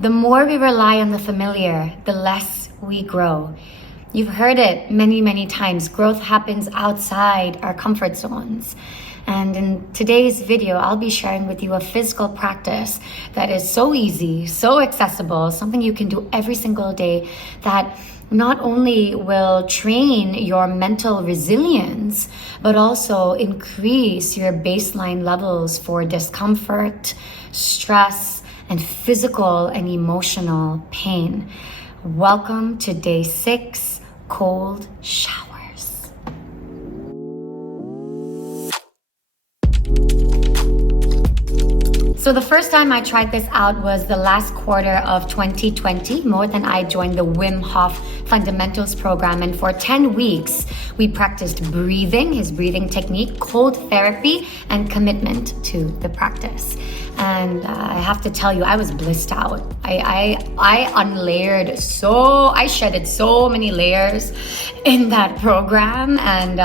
The more we rely on the familiar, the less we grow. You've heard it many, many times. Growth happens outside our comfort zones. And in today's video, I'll be sharing with you a physical practice that is so easy, so accessible, something you can do every single day that not only will train your mental resilience, but also increase your baseline levels for discomfort, stress, and physical and emotional pain. Welcome to day 6, cold showers. So the first time I tried this out was the last quarter of 2020. I joined the Wim Hof Fundamentals Program, and for 10 weeks, we practiced breathing, his breathing technique, cold therapy, and commitment to the practice. And I have to tell you, I was blissed out. I unlayered I shedded so many layers in that program, and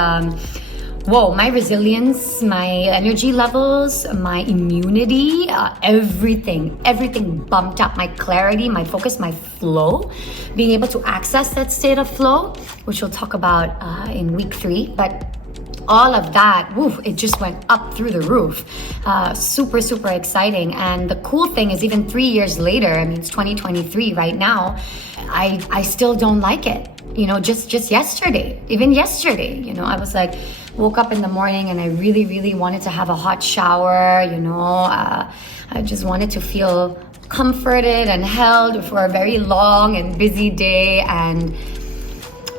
my resilience, my energy levels, my immunity, everything bumped up. My clarity, my focus, my flow, being able to access that state of flow, which we'll talk about in week 3. But all of that, it just went up through the roof. Super, super exciting. And the cool thing is, even 3 years later, it's 2023 right now, I still don't like it. Just yesterday, I was like, woke up in the morning and I really, really wanted to have a hot shower, I just wanted to feel comforted and held for a very long and busy day. And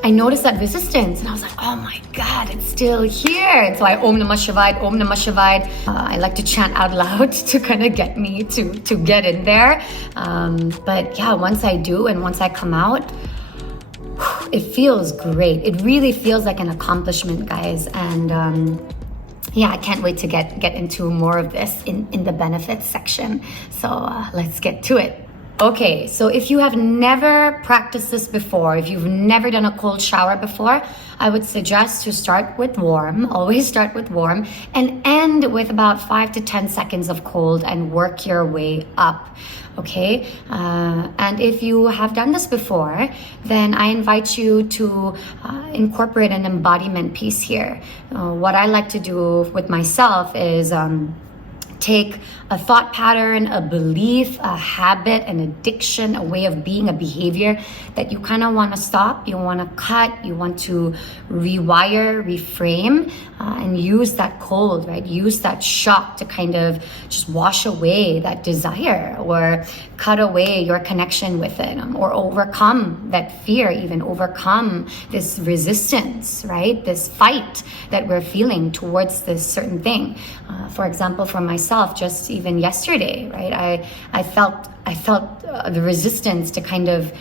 I noticed that resistance and I was like, oh my God, it's still here. And so I Om Namah Shivaya. I like to chant out loud to kind of get me to get in there. But yeah, once I do and once I come out, it feels great. It really feels like an accomplishment, guys. And I can't wait to get into more of this in the benefits section. So let's get to it. Okay, so if you have never practiced this before, if you've never done a cold shower before, I would suggest to start with warm, always start with warm, and end with about 5 to 10 seconds of cold and work your way up, okay? And if you have done this before, then I invite you to incorporate an embodiment piece here. What I like to do with myself is take a thought pattern, a belief, a habit, an addiction, a way of being, a behavior that you kind of want to stop, you want to cut, you want to rewire, reframe, and use that cold, right? Use that shock to kind of just wash away that desire or cut away your connection with it, or overcome that fear, even overcome this resistance, right? This fight that we're feeling towards this certain thing. For example, for myself, just even yesterday, right? I felt the resistance to kind of,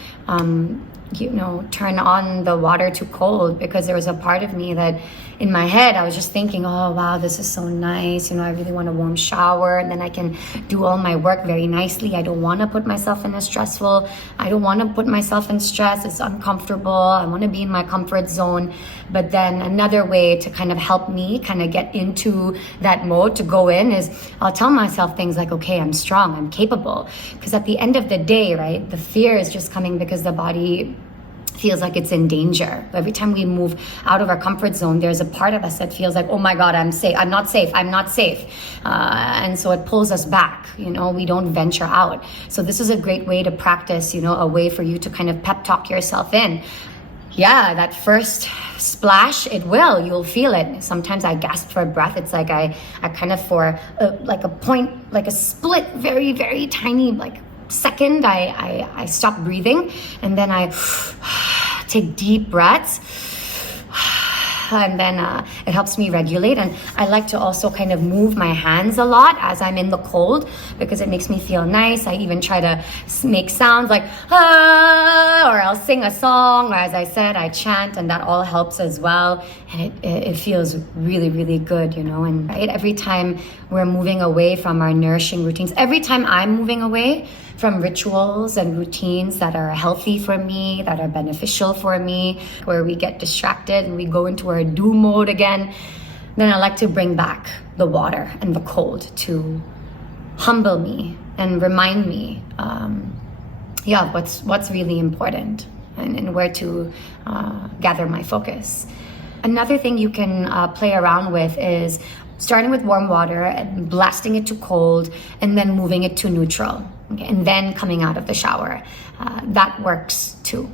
turn on the water too cold, because there was a part of me that in my head, I was just thinking, oh, wow, this is so nice. I really want a warm shower, and then I can do all my work very nicely. I don't want to put myself in I don't want to put myself in stress. It's uncomfortable. I want to be in my comfort zone. But then another way to kind of help me kind of get into that mode to go in is I'll tell myself things like, okay, I'm strong, I'm capable. Because at the end of the day, right, the fear is just coming because the body feels like it's in danger. Every time we move out of our comfort zone, there's a part of us that feels like, oh my God, I'm not safe. And so it pulls us back, we don't venture out. So this is a great way to practice, a way for you to kind of pep talk yourself in. Yeah, that first splash, you'll feel it. Sometimes I gasp for breath. It's like I kind of for a split, very, very tiny, second, I stop breathing, and then I take deep breaths, and then it helps me regulate. And I like to also kind of move my hands a lot as I'm in the cold, because it makes me feel nice. I even try to make sounds like or I'll sing a song, or as I said, I chant, and that all helps as well. And it feels really, really good, and right, every time we're moving away from our nourishing routines, every time I'm moving away from rituals and routines that are healthy for me, that are beneficial for me, where we get distracted and we go into our do mode again, then I like to bring back the water and the cold to humble me and remind me what's really important, and where to gather my focus. Another thing you can play around with is starting with warm water and blasting it to cold, and then moving it to neutral, okay? And then coming out of the shower. That works too.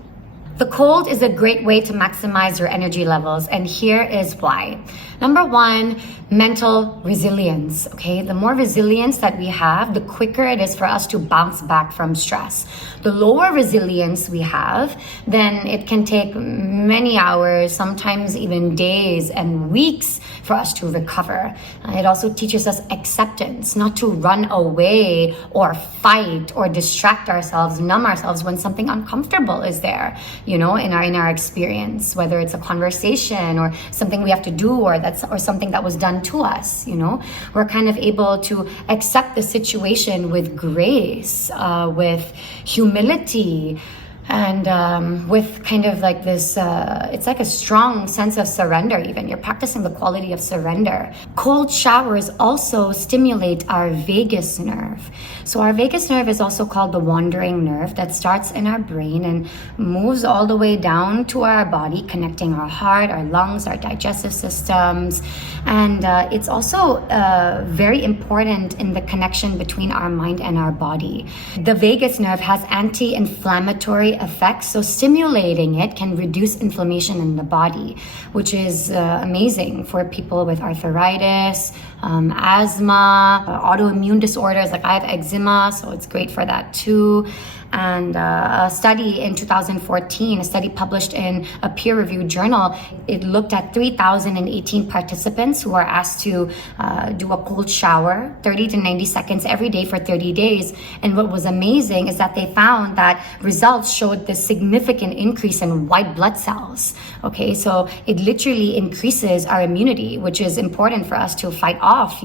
The cold is a great way to maximize your energy levels, and here is why. Number one, mental resilience, okay? The more resilience that we have, the quicker it is for us to bounce back from stress. The lower resilience we have, then it can take many hours, sometimes even days and weeks for us to recover. It also teaches us acceptance, not to run away or fight or distract ourselves, numb ourselves when something uncomfortable is there, in our experience, whether it's a conversation or something we have to do or something that was done to us. We're kind of able to accept the situation with grace, with humility, and with kind of like this, it's like a strong sense of surrender even. You're practicing the quality of surrender. Cold showers also stimulate our vagus nerve. So our vagus nerve is also called the wandering nerve that starts in our brain and moves all the way down to our body, connecting our heart, our lungs, our digestive systems. And it's also very important in the connection between our mind and our body. The vagus nerve has anti-inflammatory effects, so stimulating it can reduce inflammation in the body, which is amazing for people with arthritis, asthma, autoimmune disorders. Like I have eczema, so it's great for that too. And a study in 2014, a study published in a peer-reviewed journal, it looked at 3,018 participants who were asked to do a cold shower 30 to 90 seconds every day for 30 days. And what was amazing is that they found that results showed this significant increase in white blood cells. Okay, so it literally increases our immunity, which is important for us to fight off,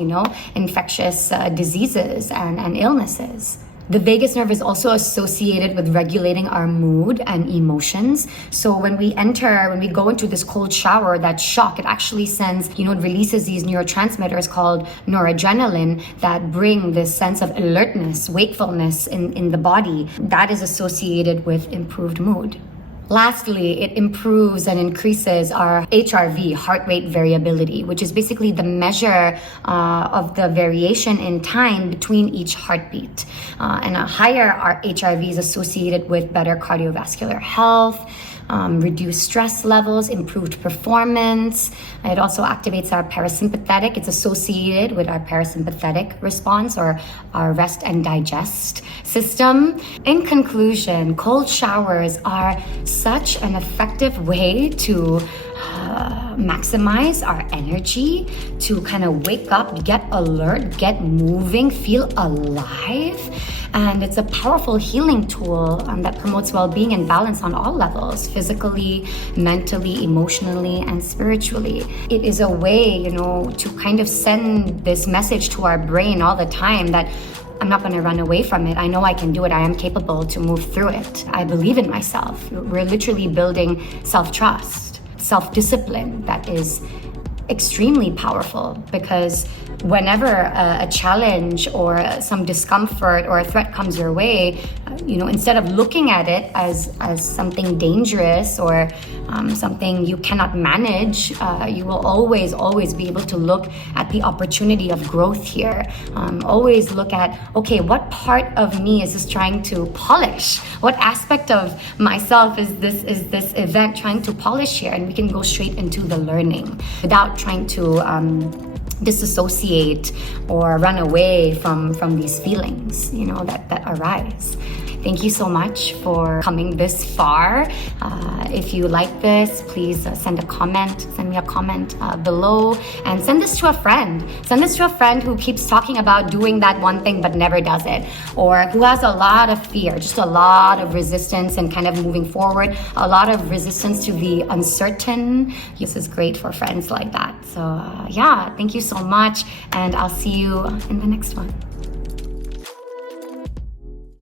infectious diseases and illnesses. The vagus nerve is also associated with regulating our mood and emotions. So when we go into this cold shower, that shock, it actually sends, it releases these neurotransmitters called noradrenaline that bring this sense of alertness, wakefulness in the body. That is associated with improved mood. Lastly, it improves and increases our HRV, heart rate variability, which is basically the measure of the variation in time between each heartbeat. And a higher HRV is associated with better cardiovascular health, reduced stress levels, improved performance. It also activates our parasympathetic. It's associated with our parasympathetic response, or our rest and digest system. In conclusion, cold showers are such an effective way to maximize our energy, to kind of wake up, get alert, get moving, feel alive. And it's a powerful healing tool that promotes well-being and balance on all levels, physically, mentally, emotionally, and spiritually. It is a way, to kind of send this message to our brain all the time that I'm not going to run away from it. I know I can do it. I am capable to move through it. I believe in myself. We're literally building self-trust, self-discipline that is extremely powerful, because whenever a challenge or some discomfort or a threat comes your way, instead of looking at it as something dangerous or something you cannot manage, you will always be able to look at the opportunity of growth here. Always look at, okay, what part of me is this trying to polish? What aspect of myself is this event trying to polish here? And we can go straight into the learning without trying to disassociate or run away from these feelings, that arise. Thank you so much for coming this far. If you like this, please send me a comment below, and send this to a friend. Send this to a friend who keeps talking about doing that one thing but never does it, or who has a lot of fear, just a lot of resistance and kind of moving forward, a lot of resistance to the uncertain. This is great for friends like that. So thank you so much, and I'll see you in the next one.